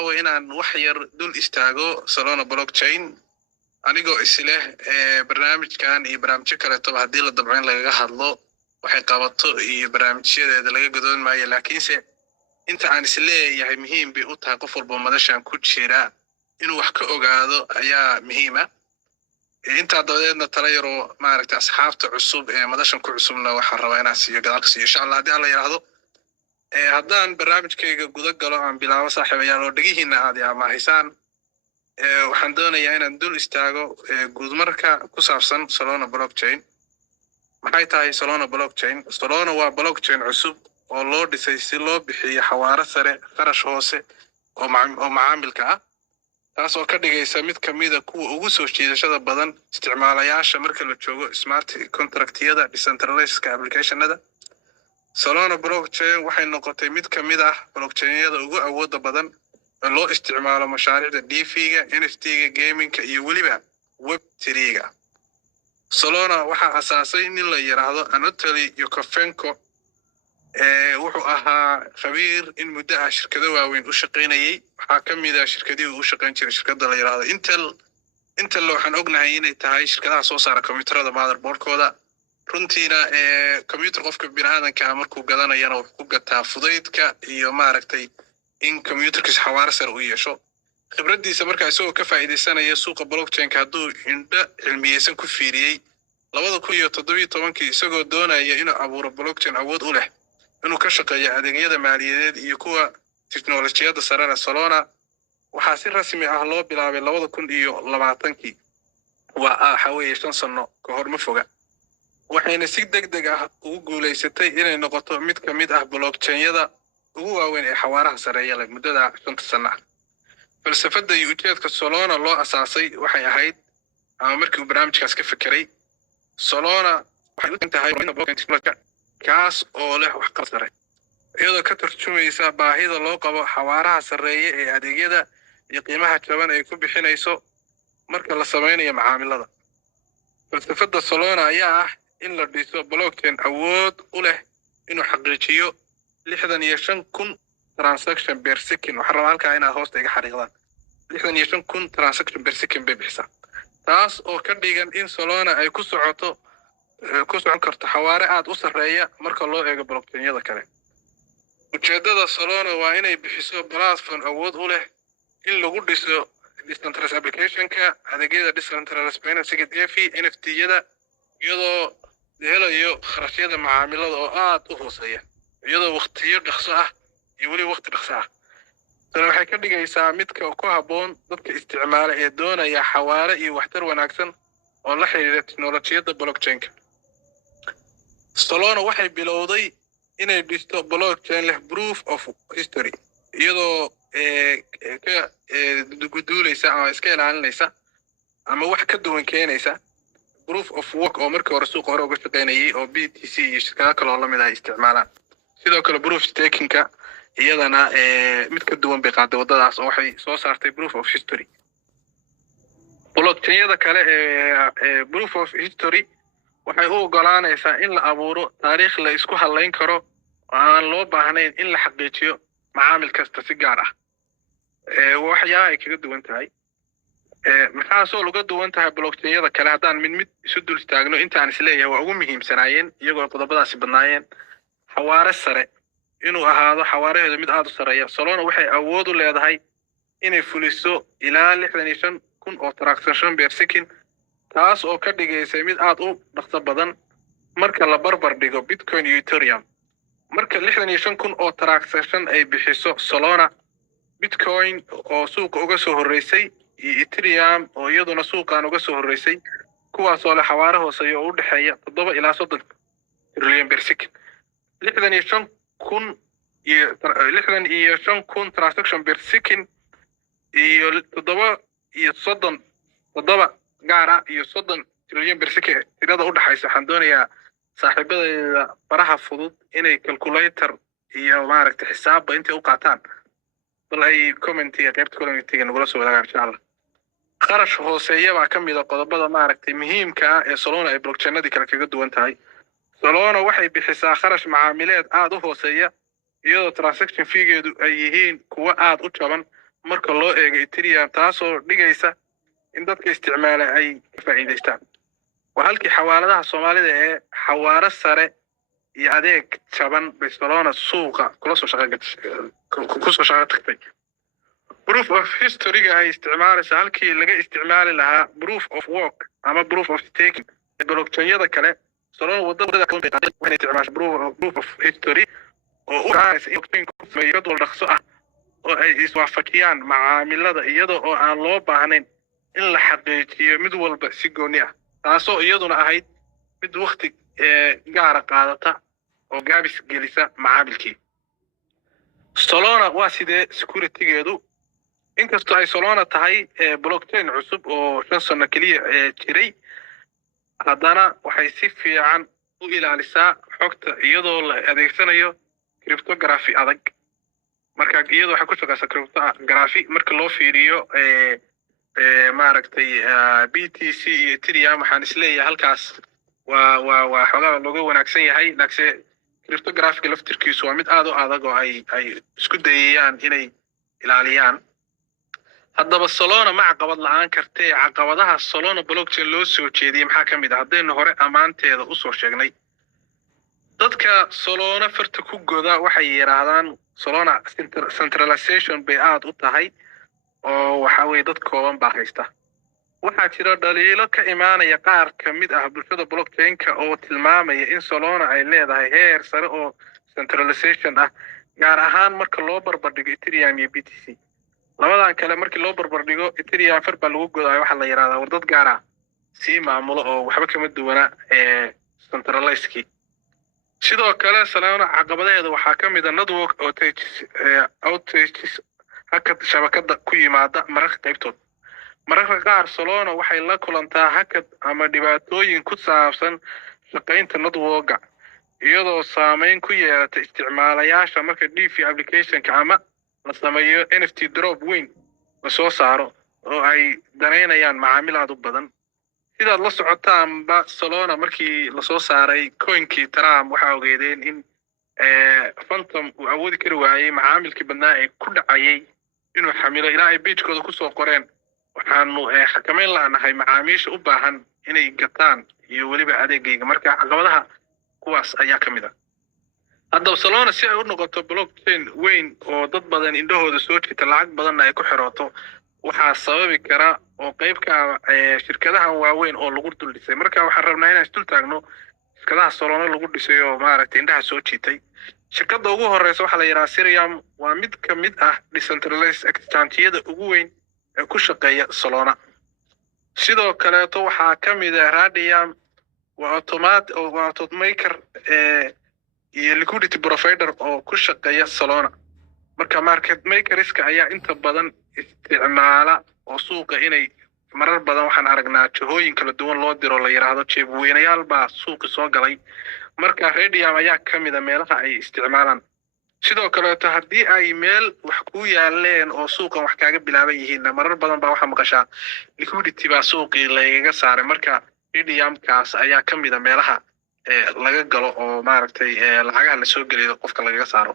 caawa inaan wax yar dul istaago Solana blockchain anigoo isleh barnaamijkan iyo barnaamijyo kale toba haddii la dabcan lagaga hadlo waxay qabato iyo barnaamijyadeeda laga godoon maayo laakiinse inta aan isleeyahay muhiim bay u tahay qof walba madashan ku jira inuu wax ka ogaado ayaa muhiima inta dabadeedna tala yaroo maaragtay asxaabta cusub ee madashan ku cusubna waxaan rabaa inaan siiyo gadaalka siiyo insha Allah haddii alla yiraahdo haddaan barnaamijkayga guda galo aan bilaabo saaxiibayaal oo dhagihiina aad amahisaan waxaan doonayaa inaan dul istaago guud marka ku saabsan Solana blockchain maxay tahay Solana blockchain Solana waa blockchain cusub oo loo dhisay si loo bixiyo xawaare sare kharash hoose oo macaamilka ah taas oo ka dhigaysa mid kamid ah kuwa ugu soo jiidashada badan isticmaalayaasha marka la joogo smart contractyada decentralized applicationada Solana blockchain waxay noqotay mid kamid ah blockchain-yada ugu awoodda badan oo loo isticmaalo mashaariicda DeFi-ga, NFT-ga, gaming-ka iyo waliba Web3-ga. Solana waxaa asaasay nin la yiraahdo Anatoly Yakovenko wuxuu ahaa khabiir in muddo ah shirkado waaweyn u shaqeynayay waxaa kamid ah shirkadii uu shaqeyn jiray shirkadda la yiraahdo Intel waxaan ognahay inay tahay shirkadaha soo saara kombiyuutarada motherboard-kooda runtiina computer qofka bini'aadanka markuu gadanayana wuxuu ku gataa fudaydka iyo maaragtay in computerkiisa xawaare sare u yeesho khibradiisa markaa isagoo ka faa'iideysanaya suuqa blockchain-ka hadduu indho cilmiyeysan ku fiiriyey 2017 isagoo doonaya inuu abuuro blockchain awood u leh inuu ka shaqeeyo adeegyada maaliyadeed iyo kuwa tiknoolajiyada sare ee Solana waxaa si rasmi ah loo bilaabay 2020 waxa weeye 5 sano ka hor ma foga waxayna si degdeg ah ugu guuleysatay inay noqoto mid kamid ah blockchain-yada ugu waaweyn ee xawaaraha sareeya leh muddada 5 sano falsafada iyo ujeedka Solana loo asaasay waxay ahayd ama markii uu barnaamijkaas ka fikiray Solana waxay u tahay blockchain kaas oo leh wax qabad sare iyadoo ka tarjumaysa baahida loo qabo xawaaraha sareeya ee adeegyada iyo qiimaha jaban ay ku bixinayso marka la sameynayo macaamilada falsafada Solana ayaa ah in la dhiso blockchain awood u leh inuu xaqiijiyo 65,000 transaction per second waxa rabaa halka inaad hoosta iga xariiqdaan 65,000 transaction per second bay bixisaa taas oo ka dhigan in Solana ay ku socon karto xawaare aad u sareeya marka loo eego blockchain-yada kale ujeedada Solana waa inay bixiso platform awood u leh in lagu dhiso decentralized application-ka adeegyada decentralized finance-ga DeFi NFT-yada iyadoo helayo kharashyada macaamilada oo aad u hooseeya iyadoo waqtiyo dhaqso ah iyo wali waqti dhaqso ah tan waxay ka dhigaysaa mid ku habboon dadka isticmaala ee doonaya xawaare iyo waxtar wanaagsan oo la xiriira tiknoolajiyada blockchain-ka Solana waxay bilowday inay dhisto blockchain leh proof of history iyadoo guduulaysa ama iska ilaalinaysa ama wax ka duwan keenaysa proof of work oo markii hore suuqa hore uga shaqeynayay oo BTC iyo shirkado kale oo la mid ah isticmaalaan sidoo kale proof staking-ka iyadana mid ka duwan bay qaaday wadadaas oo waxay soo saartay proof of history blockchain-yada kale ee proof of history waxay u ogolaanaysaa in la abuuro taariikh la isku halayn karo oo aan loo baahnayn in la xaqiijiyo macaamil kasta si gaar ah waxyaabo ay kaga duwan tahay maxaa soo laga duwan tahay blockchain-yada kale haddaan mid isu dul istaagno intaan isleeyahay waa ugu muhiimsanaayeen iyagoo qodobadaasi badnaayeen xawaare sare inuu ahaado xawaareheedu mid aad u sareeya Solana waxay awood u leedahay inay fuliso ilaa 65,000 oo transaction per second taas oo ka dhigaysa mid aad u dhaqso badan marka la barbar dhigo Bitcoin iyo Ethereum marka 65,000 oo transaction ay bixiso Solana Bitcoin oo suuqa uga soo horeysay iyo Ethereum oo iyaduna suuqan uga soo horeysay kuwaas oo leh xawaare hooseeya oo u dhaxeeya 7 ilaa 30 trillion per second 65,000 iyo 65,000 transaction per second iyo 7 gaara iyo 30 trillion per second tirada u dhaxaysa waxaan doonayaa saaxiibadayda faraha fudud inay calculator iyo maaragtay xisaabba intay u qaataan bal ay comment-iga qaybta comment-iga nagula soo wadaagaan insha Allah kharash hooseeya baa kamid ah qodobada maaragtay muhiimka ah ee Solana ay blockchain-nadii kale kaga duwan tahay Solana waxay bixisaa kharash macaamileed aad u hooseeya iyadoo transaction fee-geedu ay yihiin kuwa aad u jaban marka loo eego Ethereum taasoo dhigaysa in dadka isticmaala ay ka faa'iidaystaan. Waa halkii xawaaladaha Soomaalida ee xawaaro sare iyo adeeg jaban bay Solana suuqa kula soo shaqo tagtay. Proof of history-ga ay isticmaalaysa halkii laga isticmaali lahaa proof of work ama proof of stake blockchain-yada kale. Solana wadada waxay isticmaashaa proof of history oo u raacaysa in blockchain-ku jadwal dhaqso ah oo ay iswaafajiyaan macaamilada iyada oo aan loo baahnayn in la xaqiijiyo mid walba si gooni ah, taasoo iyaduna ahayd mid waqti gaara qaadata oo gaabis gelisa macaamilkii. Solana waa sidee security-geedu inkastoo ay Solana tahay blockchain cusub oo 5 sano kaliya jiray, haddana waxay si fiican u ilaalisaa xogta iyadoo la adeegsanayo cryptography adag. Marka iyadoo waxay ku shaqeysaa cryptography marka loo fiiriyo maaragtay BTC iyo Ethereum waxaan isleeyahay halkaas waa xogaa looga wanaagsan yahay, laakiin cryptography laftirkiisu waa mid aad u adag oo ay isku dayayaan inay ilaaliyaan. haddaba Solana ma caqabad la'aan kartee caqabadaha Solana blockchain loo soo jeediyay maxaa ka mid ah haddaynu hore ammaanteeda u soo sheegnay. dadka Solana farta ku goda waxay yiraahdaan Solana centralization bay aad u tahay oo waxa weeye dad kooban baa haysta. waxaa jira dhaliilo ka imaanaya qaar ka mid ah bulshada blockchain-ka oo tilmaamaya in Solana ay leedahay heer sare oo centralization ah, gaar ahaan marka loo barbardhigo Ethereum iyo BTC. labadan kale markii loo barbardhigo Ethereum far baa lagu godayo waxa la yiraahdaa war dad gaar ah si maamulo oo waxba kama duwana centralized-kii. sidoo kale Solana caqabadaheeda waxaa ka mid ah network outages hakad shabakada ku yimaada mararka qaybtood. mararka qaar Solana waxay la kulantaa hakad ama dhibaatooyin ku saabsan shaqaynta network-ga iyadoo saameyn ku yeelata isticmaalayaasha marka DeFi application-ka ama la sameeyo NFT drop weyn la soo saaro oo ay daneynayaan macaamilaad u badan. sidaad la socotaanba Solana markii la soo saaray coin-kii Trump waxaa ogeedeen in Phantom uu awoodi kari waayay macaamilkii badnaa ee ku dhacayay inuu xamilo ilaa ay page-kooda ku soo qoreen waxaanu xakameyn la'aanahay macaamiisha u baahan inay gataan iyo weliba adeegayga. marka caqabadaha kuwaas ayaa ka mid ah. haddaba Solana si ay u noqoto blockchain weyn oo dad badan indhahooda soo jiita lacag badanna ay ku xirooto waxaa sababi kara oo qayb ka shirkadahan waaweyn oo lagu dul dhisay. marka waxaan rabnaa inaan isdul taagno shirkadaha Solana lagu dhisay oo maaragtay indhaha soo jiitay. shirkadda ugu horeysa waxaa la yiraahdaa Ethereum, waa mid ka mid ah decentralized exchange-yada ugu weyn ee ku shaqeeya Solana. sidoo kaleeto waxaa ka mid ah Radium, waa automatic maker iyo liquidity provider oo ku shaqeeya Solana. marka market makerska ayaa inta badan isticmaala oo suuqa inay marar badan waxaan aragnaa jihooyin kala duwan loo diro la yiraahdo jeeb weynayaal baa suuqa soo galay. marka Radium ayaa ka mid ah meelaha ay isticmaalaan. sidoo kaleeto haddii ay meel wax ku yaaleen oo suuqan wax kaaga bilaaban yihiin marar badan baa waxaa maqashaa liquidity baa suuqii lagaga saaray. marka Radium-kaas ayaa ka mid ah meelaha laga galo oo maaragtay lacagaha la soo geliyo qofka lagaga saaro.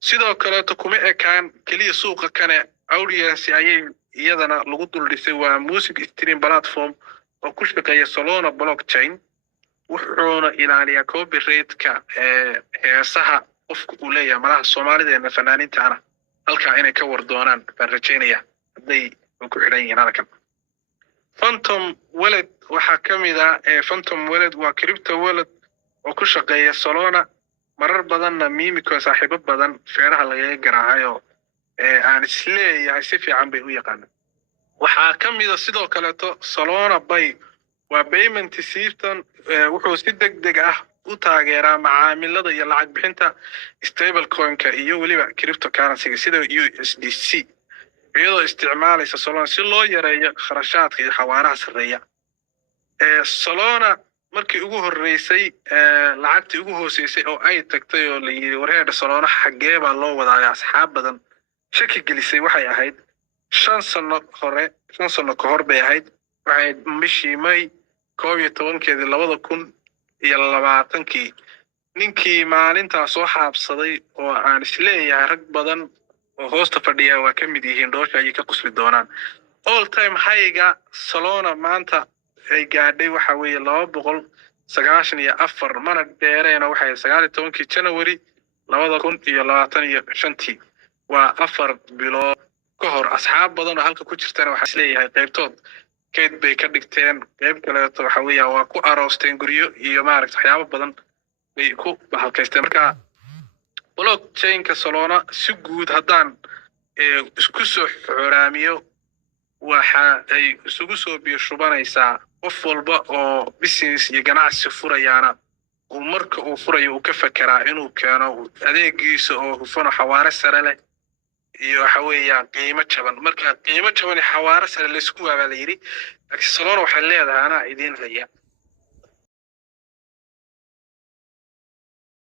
sidoo kaleeto kuma ekaan kaliya suuqa kane audience ayay iyadana lagu dul dhisay waa music stream platform oo ku shaqeeya Solana blockchain wuxuuna ilaaliyaa copyright-ka heesaha qofku uu leeyahay. malaha Soomaalida ee fanaaniintaana halkaa inay ka war doonaan baan rajaynaya hadday ku xidhan yihiin halkan. Phantom wallet waxaa ka mid ah Phantom wallet waa crypto wallet oo ku shaqeeya Solana marar badanna mimiko saaxiibo badan feeraha laga garaacayo aan isleeyahay si fiican bay u yaqaanaan. waxaa ka mid ah sidoo kaleeto Solana Pay waa payment system wuxuu si degdeg ah u taageeraa macaamilada iyo lacag bixinta stablecoin-ka iyo weliba cryptocurrency-ga sida USDC iyadoo isticmaalaysa Solana si loo yareeyo kharashaadka iyo xawaaraha sareeya. Solana markii ugu horeysay lacagtii ugu hooseysay oo ay tagtay oo la yiri wareer Solana xagee baa loo wadaaya asxaab badan shaki gelisay waxay ahayd 5 sano ka hor bay ahayd waxay bishii May 11keedii 2020 ninkii maalintaas soo xaabsaday oo aan isleeyahay rag badan oo hoosta fadhiya waa ka mid yihiin dhoosha ayay ka qusli doonaan. All time high-ga Solona maanta ay gaadhay waxa weeye 294 mana dheereena waxay 19 January 2025 waa 4 bilood ka hor. Asxaab badan oo halka ku jirtana waxa isleeyahay qaybtood keed bay ka dhigteen, qayb kaleeto waxa weeye waa ku aroosteen guryo iyo maaragtay waxyaabo badan bay ku bahalkaysteen. Marka blockchain-ka Solona si guud haddaan isku soo xoraamiyo waxa ay isugu soo biyo shubanaysaa qof walba oo business iyo ganacsi furayaana uu marka uu furayo uu ka fekeraa inuu keeno adeegiisa oo hufan xawaare sare leh iyo waxa weeyaan qiimo jaban. Marka qiimo jaban iyo xawaare sare la isku waabaa la yiri laakiin Solona waxay leedahay anaa idin haya